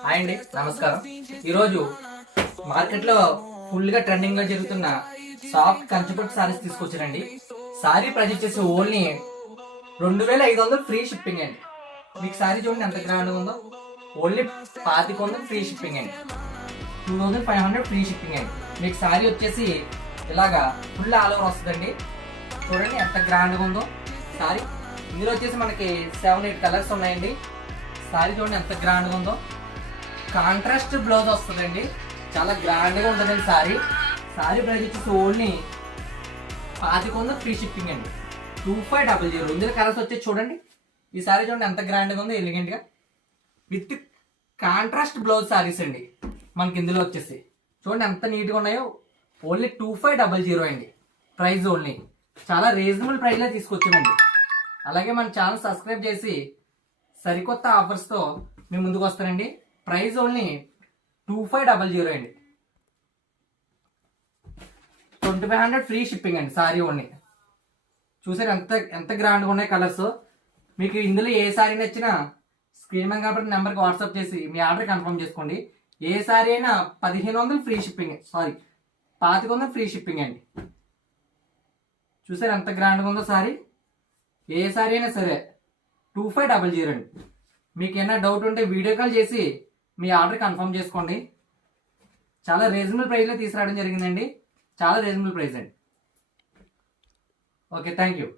Hi అండి, నమస్కారం. ఈరోజు మార్కెట్లో ఫుల్గా ట్రెండింగ్లో జరుగుతున్న సాఫ్ట్ కంచిపట్టు సారీస్ తీసుకొచ్చానండి. సారీ ప్రైస్ వచ్చేసి ఓన్లీ 2500 ఫ్రీ షిప్పింగ్ అండి. మీకు సారీ చూడండి ఎంత గ్రాండ్గా ఉందో. ఓన్లీ 2500 ఫ్రీ షిప్పింగ్ అండి. 2500 ఫ్రీ షిప్పింగ్ అండి. మీకు సారీ వచ్చేసి ఇలాగా ఫుల్ ఆల్ ఓవర్ వస్తుందండి. చూడండి ఎంత గ్రాండ్గా ఉందో సారీ. ఇందులో వచ్చేసి మనకి 7-8 కలర్స్ ఉన్నాయండి. సారీ చూడండి ఎంత గ్రాండ్గా ఉందో. కాంట్రాస్ట్ బ్లౌజ్ వస్తుందండి, చాలా గ్రాండ్గా ఉంటుందండి సారీ. సారీ ప్రైస్ వచ్చేసి ఓన్లీ 2500 ఫ్రీ షిప్పింగ్ అండి. 2500. ఇందులో కలర్స్ వచ్చేసి చూడండి. ఈ సారీ చూడండి ఎంత గ్రాండ్గా ఉందో, ఎలిగెంట్గా విత్ కాంట్రాస్ట్ బ్లౌజ్ సారీస్ అండి. మనకి ఇందులో వచ్చేసి చూడండి ఎంత నీట్గా ఉన్నాయో. ఓన్లీ 2500 అండి ప్రైస్. ఓన్లీ చాలా రీజనబుల్ ప్రైస్లో తీసుకొచ్చామండి. అలాగే మన ఛానల్ సబ్స్క్రైబ్ చేసి సరికొత్త ఆఫర్స్తో మేము ముందుకు వస్తానండి. ప్రైస్ ఓన్లీ 2500 అండి. 2500 ఫ్రీ షిప్పింగ్ అండి సారీ ఓన్లీ. చూసారు ఎంత ఎంత గ్రాండ్గా ఉన్నాయి కలర్స్. మీకు ఇందులో ఏ సారీ నచ్చినా స్క్రీన్ మీద కాబట్టి నెంబర్కి వాట్సాప్ చేసి మీ ఆర్డర్ కన్ఫర్మ్ చేసుకోండి. ఏ సారీ అయినా 1500 free shipping, sorry 2500 free shipping అండి. చూసారు ఎంత గ్రాండ్గా ఉందో సారీ. ఏ సారీ అయినా సరే 2500 అండి. మీకు ఏమైనా డౌట్ ఉంటే వీడియో కాల్ చేసి మీ ఆర్డర్ కన్ఫర్మ్ చేసుకోండి. చాలా రీజనబుల్ ప్రైస్లో తీసుకురావడం జరిగిందండి. చాలా రీజనబుల్ ప్రైస్ అండి. Okay, thank you.